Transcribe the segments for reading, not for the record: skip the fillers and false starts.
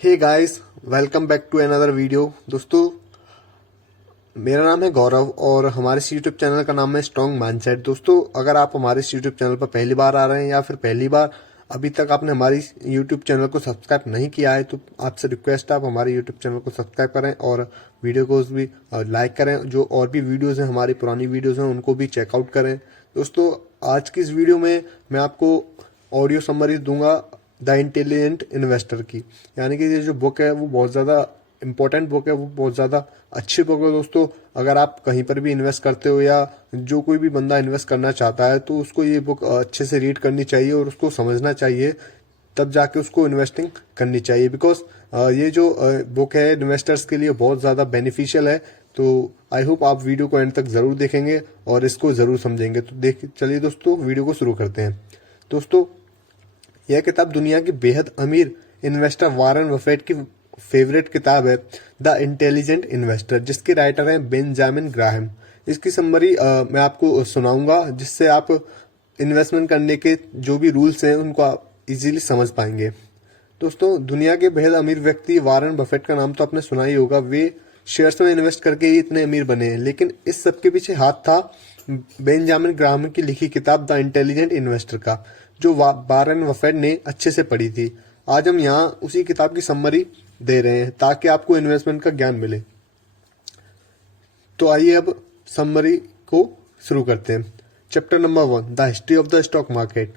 Hey guys, welcome back to another video. दोस्तों, मेरा नाम है गौरव और हमारे इस यूट्यूब चैनल का नाम है स्ट्रॉन्ग माइंडसेट। दोस्तों, अगर आप हमारे इस यूट्यूब चैनल पर पहली बार आ रहे हैं या फिर पहली बार अभी तक आपने हमारी यूट्यूब चैनल को सब्सक्राइब नहीं किया है तो आपसे रिक्वेस्ट है आप हमारे यूट्यूब चैनल को सब्सक्राइब करें और वीडियो को भी लाइक करें। जो और भी वीडियोज़ हैं, हमारी पुरानी वीडियोज़ हैं, उनको भी चेकआउट करें। दोस्तों, आज की इस वीडियो में मैं आपको ऑडियो समरी दूंगा द इंटेलिजेंट इन्वेस्टर की। यानी कि ये जो बुक है वो बहुत ज़्यादा इंपॉर्टेंट बुक है, वो बहुत ज़्यादा अच्छी बुक है। दोस्तों, अगर आप कहीं पर भी इन्वेस्ट करते हो या जो कोई भी बंदा इन्वेस्ट करना चाहता है तो उसको ये बुक अच्छे से रीड करनी चाहिए और उसको समझना चाहिए, तब जाके उसको इन्वेस्टिंग करनी चाहिए। बिकॉज ये जो बुक है इन्वेस्टर्स के लिए बहुत ज़्यादा बेनिफिशियल है। तो आई होप आप वीडियो को एंड तक ज़रूर देखेंगे और इसको ज़रूर समझेंगे। तो चलिए दोस्तों, वीडियो को शुरू करते हैं। दोस्तों, यह किताब दुनिया के बेहद अमीर इन्वेस्टर वारन बफेट की फेवरेट किताब है, द इंटेलिजेंट इन्वेस्टर, जिसके राइटर हैं बेंजामिन ग्राहम। इसकी समरी मैं आपको सुनाऊंगा, जिससे आप इन्वेस्टमेंट करने के जो भी रूल्स हैं उनको आप इजीली समझ पाएंगे। दोस्तों, दुनिया के बेहद अमीर व्यक्ति वारन बफेट का नाम तो आपने सुना ही होगा। वे शेयर्स में इन्वेस्ट करके ही इतने अमीर बने हैं, लेकिन इस सब के पीछे हाथ था बेंजामिन ग्राहम की लिखी किताब द इंटेलिजेंट इन्वेस्टर का, जो वारन बफेट ने अच्छे से पढ़ी थी। आज हम यहाँ उसी किताब की समरी दे रहे हैं ताकि आपको इन्वेस्टमेंट का ज्ञान मिले। तो आइए अब समरी को शुरू करते हैं। Chapter number 1, the history of the stock market.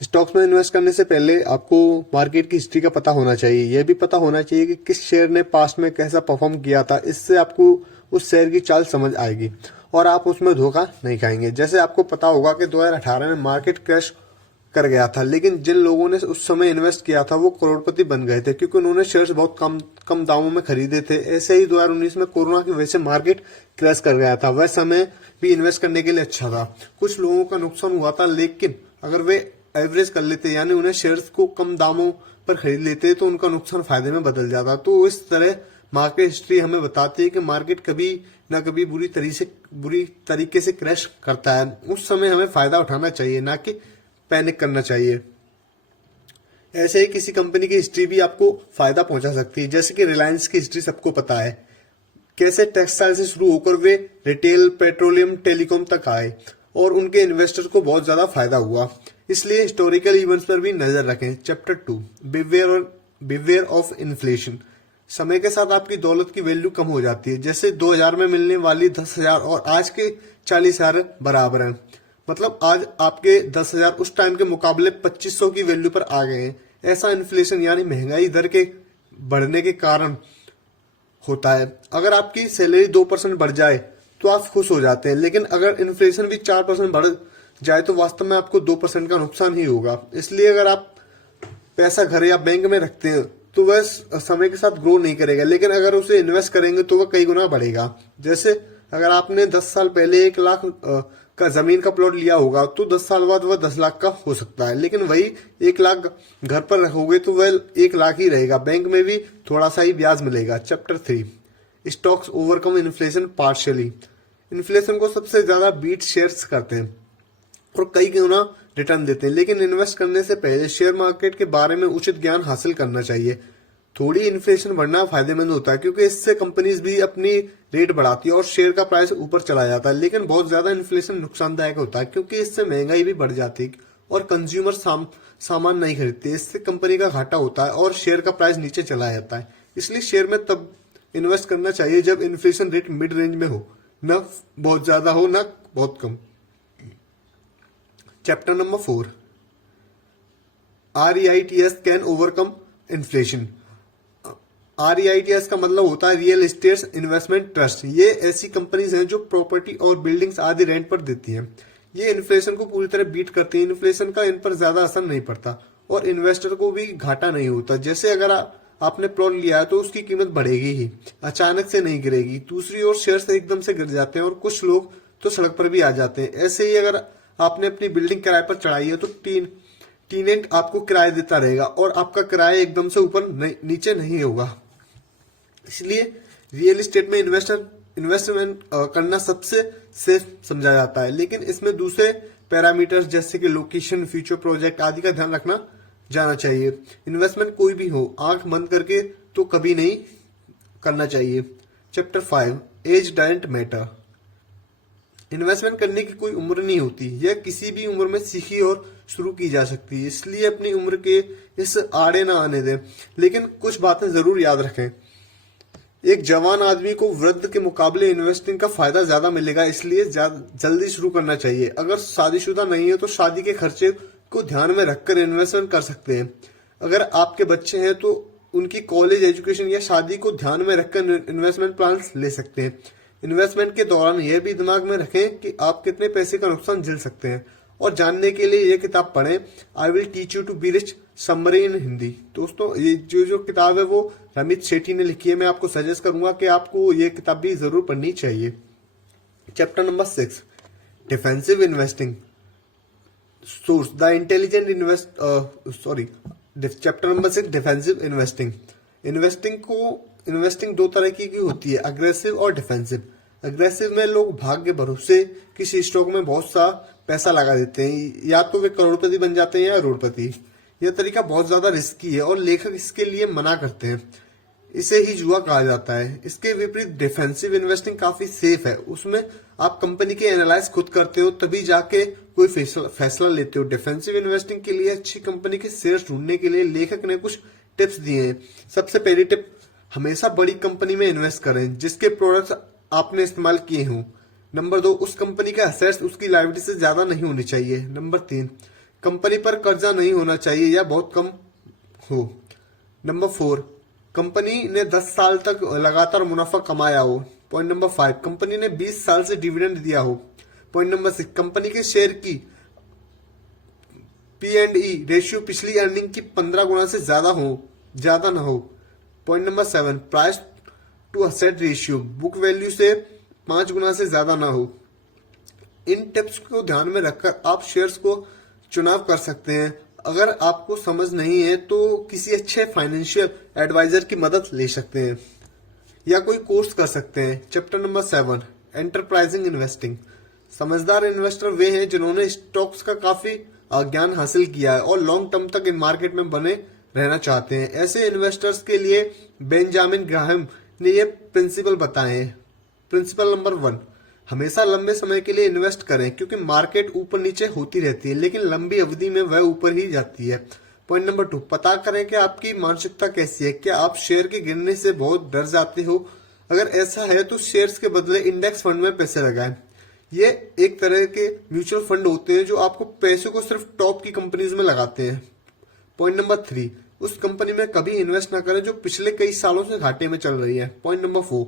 Stocks में इन्वेस्ट करने से पहले आपको मार्केट की हिस्ट्री का पता होना चाहिए। यह भी पता होना चाहिए कि किस शेयर ने पास्ट में कैसा परफॉर्म किया था। इससे आपको उस शेयर की चाल समझ आएगी और आप उसमें धोखा नहीं खाएंगे। जैसे आपको पता होगा कि 2018 में मार्केट क्रैश कर गया था, लेकिन जिन लोगों ने उस समय इन्वेस्ट किया था वो करोड़पति बन गए थे, क्योंकि उन्होंने शेयर्स बहुत कम कम दामों में खरीदे थे। ऐसे ही 2019 में कोरोना की वजह से मार्केट क्रैश कर गया था। वह समय भी इन्वेस्ट करने के लिए अच्छा था। कुछ लोगों का नुकसान हुआ था, लेकिन अगर वे एवरेज कर लेते यानी उन्हें शेयर्स को कम दामों पर खरीद लेते तो उनका नुकसान फायदे में बदल जाता। तो इस तरह मार्केट हिस्ट्री हमें बताती है कि मार्केट कभी ना कभी बुरी तरीके से क्रैश करता है। उस समय हमें फायदा उठाना चाहिए, ना कि पैनिक करना चाहिए। ऐसे ही किसी कंपनी की हिस्ट्री भी आपको फायदा पहुंचा सकती है। जैसे कि रिलायंस की हिस्ट्री सबको पता है, कैसे टेक्सटाइल से शुरू होकर वे रिटेल, पेट्रोलियम, टेलीकॉम तक आए और उनके इन्वेस्टर्स को बहुत ज्यादा फायदा हुआ। इसलिए हिस्टोरिकल इवेंट्स पर भी नजर रखें। Chapter 2, beware of inflation. समय के साथ आपकी दौलत की वैल्यू कम हो जाती है। जैसे 2000 में मिलने वाली 10,000 और आज के 40,000 बराबर हैं। मतलब आज आपके 10,000 उस टाइम के मुकाबले 2500 की वैल्यू पर आ गए हैं। ऐसा इन्फ्लेशन यानी महंगाई दर के बढ़ने के कारण होता है। अगर आपकी सैलरी 2% बढ़ जाए तो आप खुश हो जाते हैं, लेकिन अगर इन्फ्लेशन भी 4% बढ़ जाए तो वास्तव में आपको 2% का नुकसान ही होगा। इसलिए अगर आप पैसा घर या बैंक में रखते हैं तो वह समय के साथ ग्रो नहीं करेगा, लेकिन अगर उसे इन्वेस्ट करेंगे तो वह कई गुना बढ़ेगा। जैसे अगर आपने 10 साल पहले 1 लाख का जमीन का प्लॉट लिया होगा तो 10 साल बाद वह 10 लाख का हो सकता है, लेकिन वही 1 लाख घर पर रखोगे तो वह 1 लाख ही रहेगा। बैंक में भी थोड़ा सा ही ब्याज मिलेगा। Chapter 3, stocks overcome inflation partially. Inflation को सबसे ज्यादा बीट शेयर्स करते हैं और कई गुना रिटर्न देते हैं, लेकिन इन्वेस्ट करने से पहले शेयर मार्केट के बारे में उचित ज्ञान हासिल करना चाहिए। थोड़ी इन्फ्लेशन बढ़ना फायदेमंद होता है, क्योंकि इससे कंपनीज भी अपनी रेट बढ़ाती है और शेयर का प्राइस ऊपर चला जाता है। लेकिन बहुत ज्यादा इन्फ्लेशन नुकसानदायक होता है, क्योंकि इससे महंगाई भी बढ़ जाती है और कंज्यूमर सामान नहीं खरीदते। इससे कंपनी का घाटा होता है और शेयर का प्राइस नीचे चला जाता है। इसलिए शेयर में तब इन्वेस्ट करना चाहिए जब इन्फ्लेशन रेट मिड रेंज में हो, न बहुत ज्यादा हो न बहुत कम। Chapter number 4, REITs can overcome inflation. REITs का मतलब होता है रियल एस्टेट इन्वेस्टमेंट ट्रस्ट। ये ऐसी कंपनीज हैं जो प्रॉपर्टी और बिल्डिंग्स आदि रेंट पर देती हैं। ये इन्फ्लेशन को पूरी तरह बीट करती हैं। इन्फ्लेशन का इन पर ज्यादा असर नहीं पड़ता और इन्वेस्टर को भी घाटा नहीं होता। जैसे अगर आपने प्लॉट लिया है तो उसकी कीमत बढ़ेगी ही, अचानक से नहीं गिरेगी। दूसरी ओर शेयर्स एकदम से गिर जाते हैं और कुछ लोग तो सड़क पर भी आ जाते हैं। ऐसे ही अगर आपने अपनी बिल्डिंग किराए पर चढ़ाई है तो टीनेंट आपको किराया देता रहेगा और आपका किराया एकदम से ऊपर नीचे नहीं होगा। इसलिए रियल एस्टेट में इन्वेस्टमेंट करना सबसे सेफ समझा जाता है, लेकिन इसमें दूसरे पैरामीटर्स जैसे कि लोकेशन, फ्यूचर प्रोजेक्ट आदि का ध्यान रखना जाना चाहिए। इन्वेस्टमेंट कोई भी हो, आंख बंद करके तो कभी नहीं करना चाहिए। Chapter 5, age doesn't matter. Investment करने की कोई उम्र नहीं होती, यह किसी भी उम्र में सीखी और शुरू की जा सकती है, इसलिए अपनी उम्र के इस आड़े ना आने दें। लेकिन कुछ बातें जरूर याद रखें। एक जवान आदमी को वृद्ध के मुकाबले इन्वेस्टिंग का फायदा ज्यादा मिलेगा, इसलिए जल्दी शुरू करना चाहिए। अगर शादीशुदा नहीं है तो शादी के खर्चे को ध्यान में रखकर इन्वेस्टमेंट कर सकते हैं। अगर आपके बच्चे हैं तो उनकी कॉलेज एजुकेशन या शादी को ध्यान में रखकर इन्वेस्टमेंट प्लान ले सकते हैं। इन्वेस्टमेंट के दौरान यह भी दिमाग में रखें कि आप कितने पैसे का नुकसान झेल सकते हैं। और जानने के लिए ये किताब पढ़ें, I will teach you to be rich, summary in Hindi. दोस्तों, ये जो किताब है वो रमित सेठी ने लिखी है। मैं आपको सजेस्ट करूंगा कि आपको ये किताब भी जरूर पढ़नी चाहिए। Chapter number 6, defensive investing source the intelligent chapter number 6, defensive investing. Investing दो तरह की होती है, अग्रेसिव और डिफेंसिव। अग्रेसिव में लोग भाग्य के भरोसे किसी स्टॉक में बहुत सा पैसा लगा देते हैं, या तो वे करोड़पति बन जाते हैं या करोड़पति। यह तरीका बहुत ज्यादा रिस्की है और लेखक इसके लिए मना करते हैं, इसे ही जुआ कहा जाता है। इसके विपरीत डिफेंसिव इन्वेस्टिंग काफी सेफ है, उसमें आप कंपनी के एनालाइज खुद करते हो तभी जाके कोई फैसला लेते हो। डिफेंसिव इन्वेस्टिंग के लिए अच्छी कंपनी के शेयर्स ढूंढने के लिए लेखक ने कुछ टिप्स दिए हैं। सबसे पहली टिप, हमेशा बड़ी कंपनी में इन्वेस्ट करें जिसके प्रोडक्ट्स आपने इस्तेमाल किए हों। नंबर 2, उस कंपनी के असेट्स उसकी लायबिलिटी से ज्यादा नहीं होनी चाहिए। नंबर 3, कंपनी पर कर्जा नहीं होना चाहिए या बहुत कम हो। नंबर 4, कंपनी ने 10 साल तक लगातार मुनाफा कमाया हो। पॉइंट नंबर 5, कंपनी ने 20 साल से डिविडेंड दिया हो। पॉइंट नंबर 6, कंपनी के शेयर की P/E रेशियो पिछली अर्निंग की 15 गुना से ज्यादा ना हो। Point number 7, price to asset ratio book value से 5 गुना से ज्यादा ना हो। इन टिप्स को ध्यान में रखकर आप शेयर्स को चुनाव कर सकते हैं। अगर आपको समझ नहीं है तो किसी अच्छे फाइनेंशियल एडवाइजर की मदद ले सकते हैं या कोई कोर्स कर सकते हैं। Chapter number 7, enterprising investing. समझदार इन्वेस्टर वे हैं जिन्होंने स्टॉक्स का काफी ज्ञान हासिल किया है और लॉन्ग टर्म तक इन मार्केट में बने रहना चाहते हैं। ऐसे इन्वेस्टर्स के लिए बेंजामिन ग्राहम ने ये प्रिंसिपल बताए हैं। प्रिंसिपल नंबर 1, हमेशा लंबे समय के लिए इन्वेस्ट करें क्योंकि मार्केट ऊपर नीचे होती रहती है लेकिन लंबी अवधि में वह ऊपर ही जाती है। पॉइंट नंबर 2, पता करें कि आपकी मानसिकता कैसी है। क्या आप शेयर के गिरने से बहुत डर जाते हो? अगर ऐसा है तो शेयर्स के बदले इंडेक्स फंड में पैसे लगाएं। ये एक तरह के म्यूचुअल फंड होते हैं जो आपको पैसे को सिर्फ टॉप की कंपनीज में लगाते हैं। पॉइंट नंबर 3, उस कंपनी में कभी इन्वेस्ट ना करें जो पिछले कई सालों से घाटे में चल रही है। पॉइंट नंबर 4,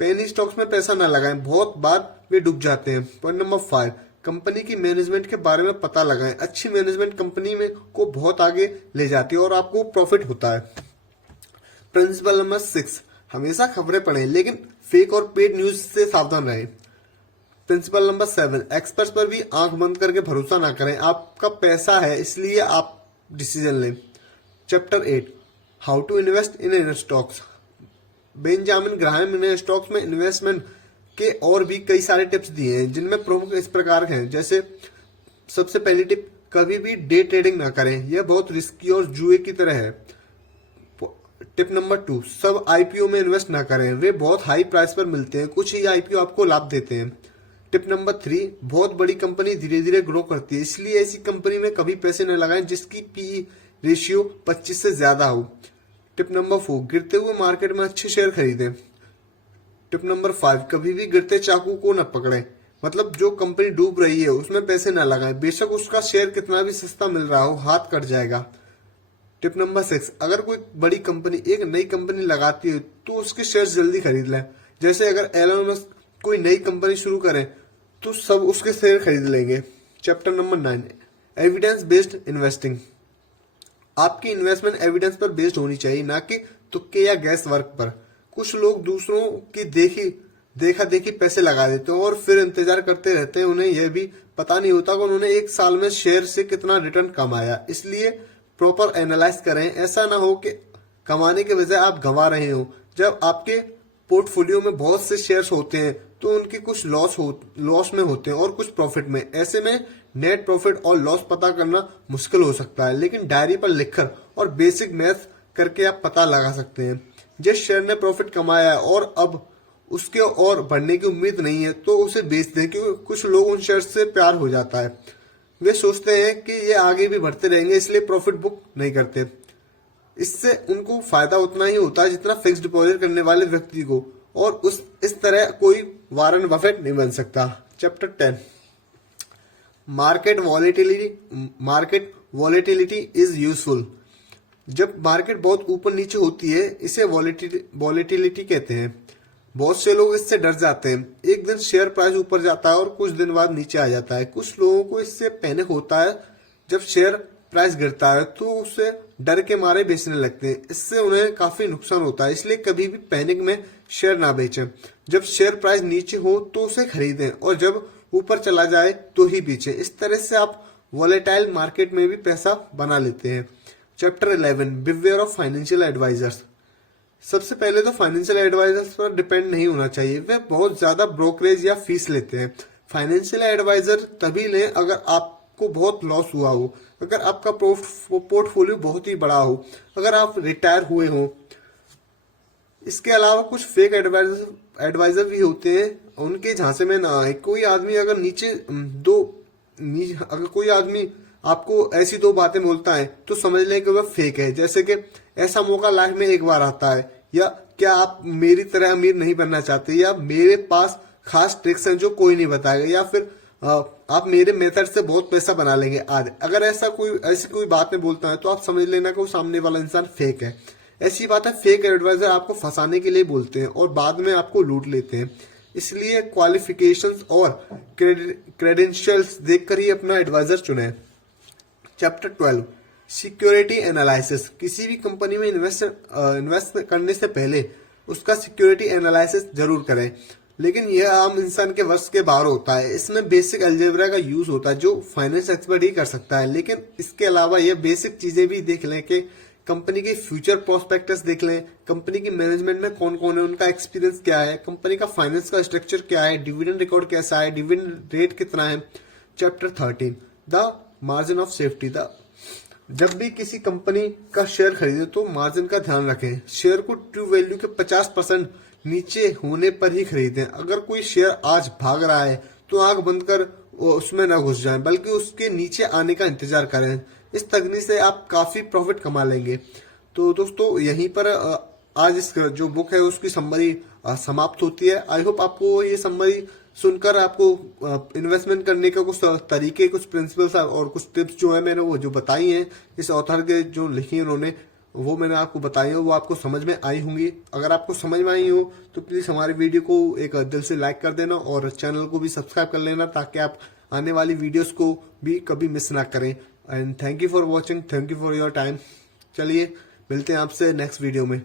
पेनी स्टॉक्स में पैसा न लगाएं, बहुत बार वे डूब जाते हैं। पॉइंट नंबर 5, कंपनी की मैनेजमेंट के बारे में पता लगाएं। अच्छी मैनेजमेंट कंपनी में को बहुत आगे ले जाती है और आपको प्रॉफिट होता है। प्रिंसिपल नंबर 6, हमेशा खबरें पढ़ें लेकिन फेक और पेड न्यूज से सावधान रहें। प्रिंसिपल नंबर 7, एक्सपर्ट्स पर भी आंख बंद करके भरोसा ना करें। आपका पैसा है इसलिए आप डिसीजन लें। Chapter 8, how to invest in stocks. Benjamin Graham ने स्टॉक्स में इन्वेस्टमेंट के और भी कई सारे टिप्स दिए हैं जिनमें प्रमुख इस प्रकार हैं। जैसे सबसे पहली टिप, कभी भी डे ट्रेडिंग ना करें, यह बहुत रिस्की और जुए की तरह है। टिप नंबर 2, सब आईपीओ में इन्वेस्ट ना करें, वे बहुत हाई प्राइस पर मिलते हैं, कुछ ही आईपीओ आपको लाभ देते हैं। टिप नंबर 3, बहुत बड़ी कंपनी धीरे धीरे ग्रो करती है, इसलिए ऐसी कंपनी में कभी पैसे न लगाएं जिसकी पीई रेशियो 25 से ज्यादा हो। टिप नंबर 4, गिरते हुए मार्केट में अच्छे शेयर खरीदें। टिप नंबर 5, कभी भी गिरते चाकू को न पकड़ें, मतलब जो कंपनी डूब रही है उसमें पैसे न लगाएं, बेशक उसका शेयर कितना भी सस्ता मिल रहा हो, हाथ कट जाएगा। टिप नंबर 6, अगर कोई बड़ी कंपनी एक नई कंपनी लगाती है तो उसके शेयर जल्दी खरीद लें। जैसे अगर एलन मस्क कोई नई कंपनी शुरू करे तो सब उसके शेयर खरीद लेंगे। Chapter number 9, evidence based investing. आपकी इन्वेस्टमेंट एविडेंस पर बेस्ड होनी चाहिए, ना कि तुक्के या गैस वर्क पर। कुछ लोग दूसरों की देखा देखी पैसे लगा देते हैं और फिर इंतजार करते रहते हैं, उन्हें यह भी पता नहीं होता कि उन्होंने एक साल में शेयर से कितना रिटर्न कमाया। इसलिए प्रॉपर एनालाइज करें, ऐसा ना हो कि कमाने के बजाय आप गंवा रहे हो। जब आपके पोर्टफोलियो में बहुत से शेयर्स होते हैं तो उनके कुछ लॉस में होते हैं और कुछ प्रॉफिट में। ऐसे में नेट प्रॉफिट और लॉस पता करना मुश्किल हो सकता है, लेकिन डायरी पर लिखकर और बेसिक मैथ करके आप पता लगा सकते हैं। जिस शेयर ने प्रॉफिट कमाया है और अब उसके और बढ़ने की उम्मीद नहीं है तो उसे बेच दें, क्योंकि कुछ लोग उन शेयर से प्यार हो जाता है। वे सोचते हैं कि ये आगे भी बढ़ते रहेंगे, इसलिए प्रॉफिट बुक नहीं करते। इससे उनको फायदा उतना ही होता है जितना फिक्स डिपॉजिट करने वाले व्यक्ति को, और इस तरह कोई वारन बफेट नहीं बन सकता। Chapter 10, market volatility is useful. जब मार्केट बहुत ऊपर नीचे होती है इसे वॉलेटिलिटी कहते हैं। बहुत से लोग इससे डर जाते हैं। एक दिन शेयर प्राइस ऊपर जाता है और कुछ दिन बाद नीचे आ जाता है। कुछ लोगों को इससे पैनिक होता है। जब शेयर प्राइस गिरता है तो उससे डर के मारे बेचने लगते हैं। इससे उन्हें काफी नुकसान होता है, इसलिए कभी भी पैनिक में शेयर ना बेचें। जब शेयर प्राइस नीचे हो तो उसे खरीदें और जब ऊपर चला जाए तो ही बेचें। इस तरह से आप वॉलेटाइल मार्केट में भी पैसा बना लेते हैं। Chapter 11, beware of financial advisors. सबसे पहले तो फाइनेंशियल एडवाइजर्स पर डिपेंड नहीं होना चाहिए। वे बहुत ज्यादा ब्रोकरेज या फीस लेते हैं। फाइनेंशियल एडवाइजर तभी लें अगर आपको बहुत लॉस हुआ हो, अगर आपका पोर्टफोलियो बहुत ही बड़ा हो, अगर आप रिटायर हुए हो। इसके अलावा कुछ फेक एडवाइजर भी होते हैं, उनके झांसे में ना आए। कोई आदमी अगर कोई आदमी आपको ऐसी दो बातें बोलता है तो समझ लें कि वह फेक है। जैसे कि ऐसा मौका लाइफ में एक बार आता है, या क्या आप मेरी तरह अमीर नहीं बनना चाहते, या मेरे पास खास ट्रिक्स हैं जो कोई नहीं बताएगा, या फिर आप मेरे मेथड से बहुत पैसा बना लेंगे आदि। अगर ऐसी कोई बातें बोलता है तो आप समझ लेना कि वो सामने वाला इंसान फेक है। ऐसी बातें फेक एडवाइजर आपको फंसाने के लिए बोलते हैं और बाद में आपको लूट लेते हैं। इसलिए क्वालिफिकेशंस और क्रेडेंशियल्स देखकर ही अपना एडवाइजर चुने। Chapter 12, security analysis. किसी भी कंपनी में इन्वेस्ट करने से पहले उसका सिक्योरिटी एनालिसिस जरूर करें, लेकिन यह आम इंसान के वश के बाहर होता है। इसमें बेसिक अलजेब्रा का यूज होता है जो फाइनेंस एक्सपर्ट ही कर सकता है। लेकिन इसके अलावा यह बेसिक चीजें भी देख लें कि कंपनी के फ्यूचर प्रोस्पेक्टस देख लें, कंपनी की मैनेजमेंट में कौन कौन है, उनका एक्सपीरियंस क्या है, कंपनी का फाइनेंस का स्ट्रक्चर क्या है, डिविडेंड रिकॉर्ड कैसा है, डिविडेंड रेट कितना है। Chapter 13, the margin of safety. जब भी किसी कंपनी का शेयर खरीदे तो मार्जिन का ध्यान रखें। शेयर को ट्रू वैल्यू के 50% नीचे होने पर ही खरीदें। अगर कोई शेयर आज भाग रहा है तो आंख बंद कर उसमें न घुस जाएं, बल्कि उसके नीचे आने का इंतजार करें। इस तकनीक से आप काफी प्रॉफिट कमा लेंगे। तो दोस्तों यहीं पर आज इस जो बुक है उसकी समरी समाप्त होती है। आई होप आपको ये समरी सुनकर आपको इन्वेस्टमेंट करने का कुछ तरीके, कुछ प्रिंसिपल्स और कुछ टिप्स जो है मैंने वो जो बताई हैं इस ऑथर के जो लिखी है उन्होंने, वो मैंने आपको बताई है, वो आपको समझ में आई होंगी। अगर आपको समझ में आई हो तो प्लीज हमारे वीडियो को एक दिल से लाइक कर देना और चैनल को भी सब्सक्राइब कर लेना, ताकि आप आने वाली वीडियोस को भी कभी मिस ना करें। And thank you for watching, thank you for your time. चलिए मिलते हैं आपसे नेक्स्ट वीडियो में।